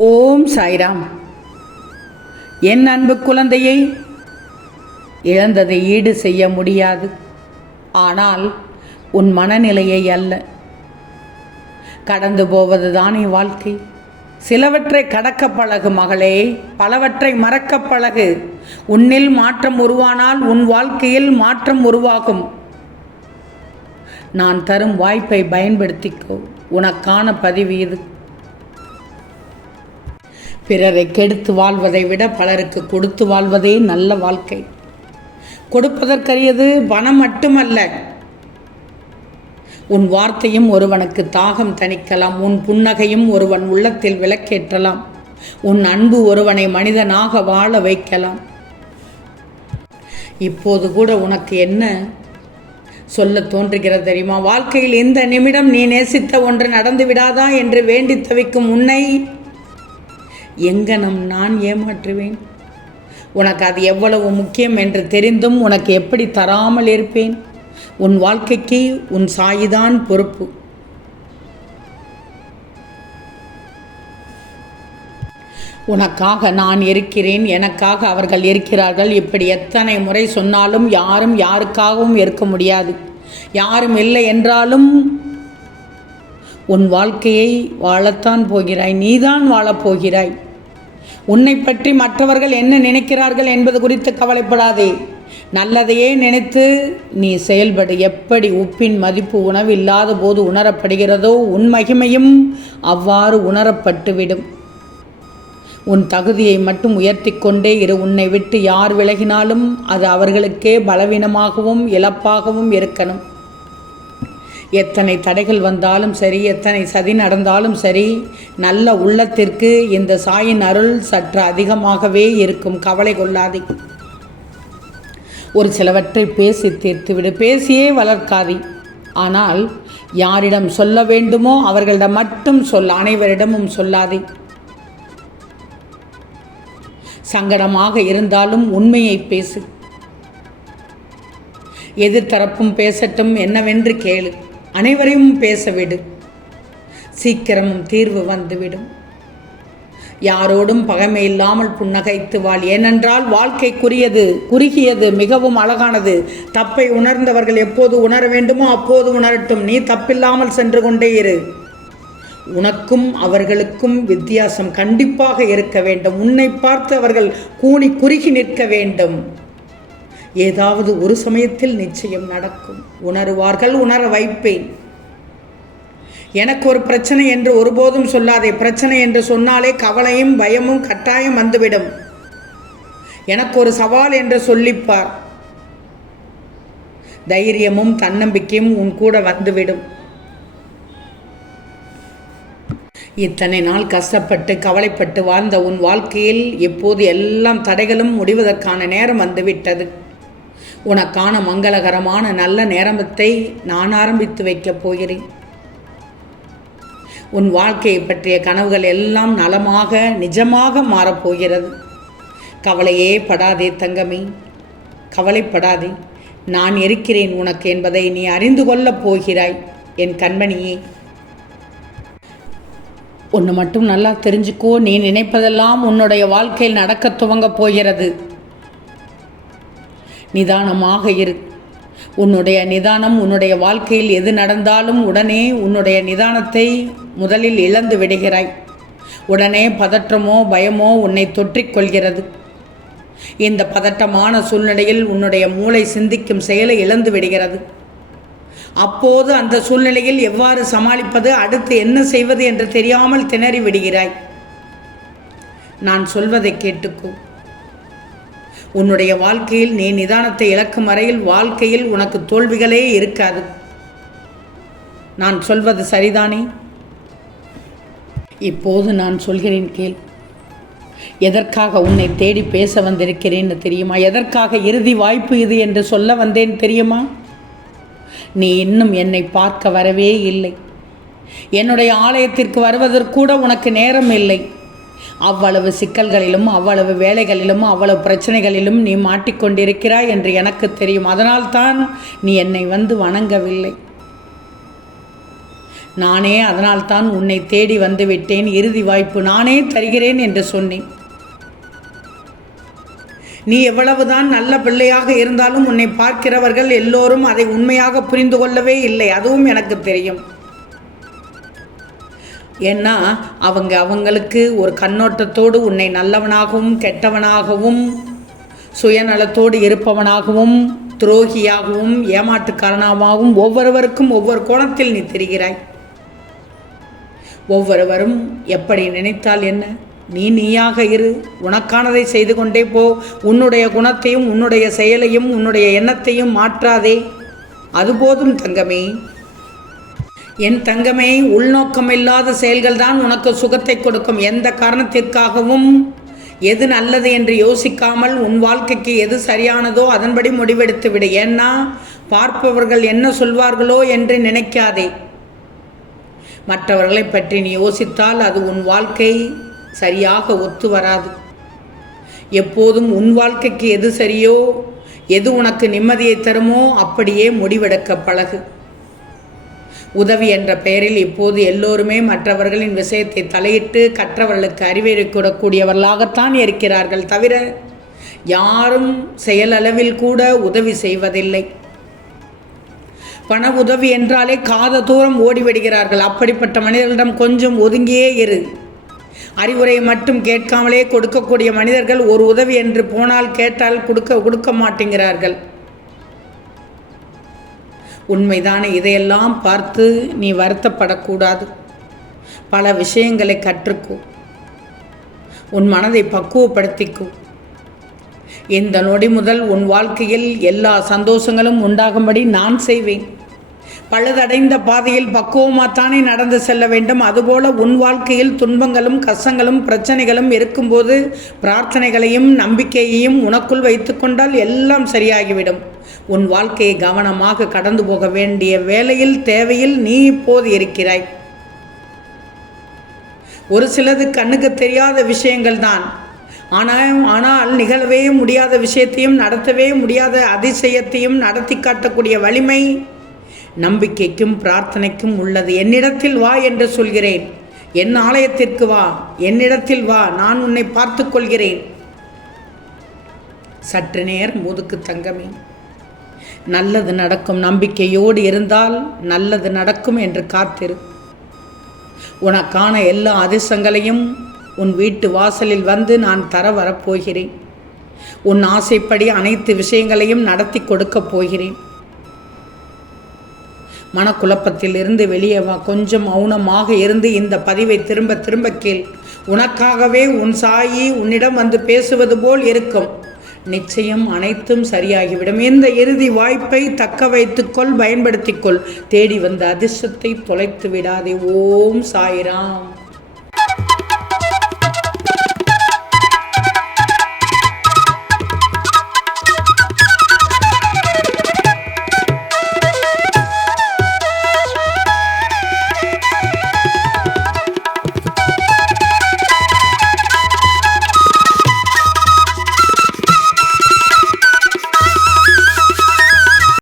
ஓம் சாய்ராம். என் அன்பு குழந்தையை, இழந்ததை ஈடு செய்ய முடியாது. ஆனால் உன் மனநிலையை அல்ல, கடந்து போவதுதானே வாழ்க்கை. சிலவற்றை கடக்க பழகு மகளே, பலவற்றை மறக்க பழகு. உன்னில் மாற்றம் உருவானால் உன் வாழ்க்கையில் மாற்றம் உருவாகும். நான் தரும் வாய்ப்பை பயன்படுத்திக்கோ. உனக்கான பதிவு இது. பிறரை கெடுத்து வாழ்வதை விட பலருக்கு கொடுத்து வாழ்வதே நல்ல வாழ்க்கை. கொடுப்பதற்கரியது பணம் மட்டுமல்ல, உன் வார்த்தையும் ஒருவனுக்கு தாகம் தணிக்கலாம். உன் புன்னகையும் ஒருவன் உள்ளத்தில் விளக்கேற்றலாம். உன் அன்பு ஒருவனை மனிதனாக வாழ வைக்கலாம். இப்போது கூட உனக்கு என்ன சொல்ல தோன்றுகிறது தெரியுமா? வாழ்க்கையில் இந்த நிமிடம் நீ நேசித்த ஒன்று நடந்து விடாதா என்று வேண்டி தவிக்கும் உன்னை எங்கனம் நான் ஏமாற்றுவேன்? உனக்கு அது எவ்வளவு முக்கியம் என்று தெரிந்தும் உனக்கு எப்படி தராமல் இருப்பேன்? உன் வாழ்க்கைக்கு உன் சாயிதான் பொறுப்பு. உனக்காக நான் இருக்கிறேன், எனக்காக அவர்கள் இருக்கிறார்கள். இப்படி எத்தனை முறை சொன்னாலும் யாரும் யாருக்காகவும் இருக்க முடியாது. யாரும் இல்லை என்றாலும் உன் வாழ்க்கையை வாழத்தான் போகிறாய். நீதான் வாழப்போகிறாய். உன்னை பற்றி மற்றவர்கள் என்ன நினைக்கிறார்கள் என்பது குறித்து கவலைப்படாதே. நல்லதையே நினைத்து நீ செயல்படு. எப்படி உப்பின் மதிப்பு உணவு இல்லாத போது உணரப்படுகிறதோ, உன் மகிமையும் அவ்வாறு உணரப்பட்டுவிடும். உன் தகுதியை மட்டும் உயர்த்தி கொண்டே இரு. உன்னை விட்டு யார் விலகினாலும் அது அவர்களுக்கே பலவீனமாகவும் இழப்பாகவும் இருக்கணும். எத்தனை தடைகள் வந்தாலும் சரி, எத்தனை சதி நடந்தாலும் சரி, நல்ல உள்ளத்திற்கு இந்த சாயின் அருள் சற்று அதிகமாகவே இருக்கும். கவலை கொள்ளாதே. ஒரு சிலவற்றை பேசி தீர்த்துவிடு. பேசியே வளர்க்காதே. ஆனால் யாரிடம் சொல்ல வேண்டுமோ அவர்களிடம் மட்டும் சொல். அனைவரிடமும் சொல்லாதே. சங்கடமாக இருந்தாலும் உண்மையை பேசு. எதிர்த்தரப்பும் பேசட்டும், என்னவென்று கேளு. அனைவரையும் பேசவிடு. சீக்கிரமும் தீர்வு வந்துவிடும். யாரோடும் பகைமை இல்லாமல் புன்னகைத்து வாழ். ஏனென்றால் வாழ்க்கை குறுகியது, மிகவும் அழகானது. தப்பை உணர்ந்தவர்கள் எப்போது உணர வேண்டுமோ அப்போது உணரட்டும். நீ தப்பில்லாமல் சென்று கொண்டே இரு. உனக்கும் அவர்களுக்கும் வித்தியாசம் கண்டிப்பாக இருக்க வேண்டும். உன்னை பார்த்து அவர்கள் கூனி குறுகி நிற்க வேண்டும். ஏதாவது ஒரு சமயத்தில் நிச்சயம் நடக்கும். உணருவார்கள், உணர வைப்பேன். எனக்கு ஒரு பிரச்சனை என்று ஒருபோதும் சொல்லாதே. பிரச்சனை என்று சொன்னாலே கவலையும் பயமும் கட்டாயம் வந்துவிடும். எனக்கு ஒரு சவால் என்று சொல்லிப்பார். தைரியமும் தன்னம்பிக்கையும் உன் கூட வந்துவிடும். இத்தனை நாள் கஷ்டப்பட்டு கவலைப்பட்டு வாழ்ந்த உன் வாழ்க்கையில் இப்போது எல்லாம் தடைகளும் முடிவதற்கான நேரம் வந்துவிட்டது. உனக்கான மங்களகரமான நல்ல நேரத்தை நான் ஆரம்பித்து வைக்கப் போகிறேன். உன் வாழ்க்கையை பற்றிய கனவுகள் எல்லாம் நலமாக நிஜமாக மாறப்போகிறது. கவலையே படாதே தங்கமே, கவலைப்படாதே. நான் இருக்கிறேன் உனக்கு என்பதை நீ அறிந்து கொள்ளப் போகிறாய் என் கண்மணியே. ஒன்று மட்டும் நல்லா தெரிஞ்சுக்கோ, நீ நினைப்பதெல்லாம் உன்னுடைய வாழ்க்கையில் நடக்க துவங்கப் போகிறது. நிதானமாக இரு. உன்னுடைய நிதானம் உன்னுடைய வாழ்க்கையில் எது நடந்தாலும் உடனே உன்னுடைய நிதானத்தை முதலில் இழந்து விடுகிறாய். உடனே பதற்றமோ பயமோ உன்னை தொற்றிக்கொள்கிறது. இந்த பதட்டமான சூழ்நிலையில் உன்னுடைய மூளை சிந்திக்கும் செயலை இழந்து விடுகிறது. அப்போது அந்த சூழ்நிலையில் எவ்வாறு சமாளிப்பது, அடுத்து என்ன செய்வது என்று தெரியாமல் திணறி விடுகிறாய். நான் சொல்வதை கேட்டுக்கோ. உன்னுடைய வாழ்க்கையில் நீ நிதானத்தை இழக்கும் வரையில் வாழ்க்கையில் உனக்கு தோல்விகளே இருக்காது. நான் சொல்வது சரிதானே? இப்போது நான் சொல்கிறேன் கேள். எதற்காக உன்னை தேடி பேச வந்திருக்கிறேன்னு தெரியுமா? எதற்காக இறுதி வாய்ப்பு இது என்று சொல்ல வந்தேன் தெரியுமா? நீ இன்னும் என்னை பார்க்க வரவே இல்லை. என்னுடைய ஆலயத்திற்கு வருவதற்கூட உனக்கு நேரம் இல்லை. அவ்வளவு சிக்கல்களிலும் அவ்வளவு வேலைகளிலும் அவ்வளவு பிரச்சனைகளிலும் நீ மாட்டிக்கொண்டிருக்கிறாய் என்று எனக்கு தெரியும். அதனால்தான் நீ என்னை வந்து வணங்கவில்லை. நானே அதனால்தான் உன்னை தேடி வந்து விட்டேன். இறுதி வாய்ப்பு நானே தருகிறேன் என்று சொன்னேன். நீ எவ்வளவுதான் நல்ல பிள்ளையாக இருந்தாலும் உன்னை பார்க்கிறவர்கள் எல்லோரும் அதை உண்மையாக புரிந்து கொள்ளவே இல்லை. அதுவும் எனக்கு தெரியும். ஏன்னா அவங்களுக்கு ஒரு கண்ணோட்டத்தோடு உன்னை நல்லவனாகவும் கெட்டவனாகவும் சுயநலத்தோடு இருப்பவனாகவும் துரோகியாகவும் ஏமாற்றுக்காரனாகவும் ஒவ்வொருவருக்கும் ஒவ்வொரு கோணத்தில் நீ தெரிகிறாய். ஒவ்வொருவரும் எப்படி நினைத்தால் என்ன? நீயாக இரு, உனக்கானதை செய்து கொண்டே போ. உன்னுடைய குணத்தையும் உன்னுடைய செயலையும் உன்னுடைய எண்ணத்தையும் மாற்றாதே. அதுபோதும் தங்கமே. என் தங்கமே, உள்நோக்கமில்லாத செயல்கள்தான் உனக்கு சுகத்தை கொடுக்கும். எந்த காரணத்திற்காகவும் எது நல்லது என்று யோசிக்காமல் உன் வாழ்க்கைக்கு எது சரியானதோ அதன்படி முடிவெடுத்து விடு. ஏன்னா பார்ப்பவர்கள் என்ன சொல்வார்களோ என்று நினைக்காதே. மற்றவர்களை பற்றி நீ யோசித்தால் அது உன் வாழ்க்கை சரியாக ஒத்து வராது. எப்போதும் உன் வாழ்க்கைக்கு எது சரியோ, எது உனக்கு நிம்மதியை தருமோ அப்படியே முடிவெடுக்க பழகு. உதவி என்ற பெயரில் இப்போது எல்லோருமே மற்றவர்களின் விஷயத்தை தலையிட்டு கற்றவர்களுக்கு அறிவுரை கூடக்கூடியவர்களாகத்தான் இருக்கிறார்கள். தவிர யாரும் செயலளவில் கூட உதவி செய்வதில்லை. பண உதவி என்றாலே காத தூரம் ஓடிவிடுகிறார்கள். அப்படிப்பட்ட மனிதர்களிடம் கொஞ்சம் ஒதுங்கியே இரு. அறிவுரையை மட்டும் கேட்காமலே கொடுக்கக்கூடிய மனிதர்கள் ஒரு உதவி என்று போனால் கேட்டால் கொடுக்க மாட்டேங்கிறார்கள். உண்மைதானே? இதையெல்லாம் பார்த்து நீ வருத்தப்படக்கூடாது. பல விஷயங்களை கற்றுக்கோ. உன் மனதை பக்குவப்படுத்திக்கோ. இந்த நொடி முதல் உன் வாழ்க்கையில் எல்லா சந்தோஷங்களும் உண்டாகும்படி நான் செய்வேன். பழுதடைந்த பாதையில் பக்குவமாகத்தானே நடந்து செல்ல வேண்டும். அதுபோல உன் வாழ்க்கையில் துன்பங்களும் கஷ்டங்களும் பிரச்சனைகளும் இருக்கும்போது பிரார்த்தனைகளையும் நம்பிக்கையையும் உனக்குள் வைத்து கொண்டால் எல்லாம் சரியாகிவிடும். உன் வாழ்க்கையை கவனமாக கடந்து போக வேண்டிய வேளையில் தேவையில் நீ இப்போது இருக்கிறாய். ஒரு சிலது கண்ணுக்கு தெரியாத விஷயங்கள் தான். ஆனால் நிகழவே முடியாத விஷயத்தையும் நடத்தவே முடியாத அதிசயத்தையும் நடத்தி காட்டக்கூடிய வலிமை நம்பிக்கைக்கும் பிரார்த்தனைக்கும் உள்ளது. என்னிடத்தில் வா என்று சொல்கிறேன். என் ஆலயத்திற்கு வா, என்னிடத்தில் வா, நான் உன்னை பார்த்து கொள்கிறேன். சற்று நேர் முதுக்கு தங்கமே. நல்லது நடக்கும் நம்பிக்கையோடு இருந்தால் நல்லது நடக்கும் என்று காத்திரு. உனக்கான எல்லா அதிர்ஷ்டங்களையும் உன் வீட்டு வாசலில் வந்து நான் தர வரப்போகிறேன். உன் ஆசைப்படி அனைத்து விஷயங்களையும் நடத்தி கொடுக்கப் போகிறேன். மனக்குழப்பத்திலிருந்து வெளியே வா. கொஞ்சம் மௌனமாக இருந்து இந்த பதிவை திரும்ப திரும்ப கேள். உனக்காகவே உன் சாயி உன்னிடம் வந்து பேசுவது போல் இருக்கும். நிச்சயம் அனைத்தும் சரியாகிவிடும். இந்த இறுதி வாய்ப்பை தக்க வைத்துக்கொள், பயன்படுத்திக்கொள். தேடி வந்த அதிர்ஷ்டத்தை தொலைத்து விடாதே. ஓம் சாய்ராம்.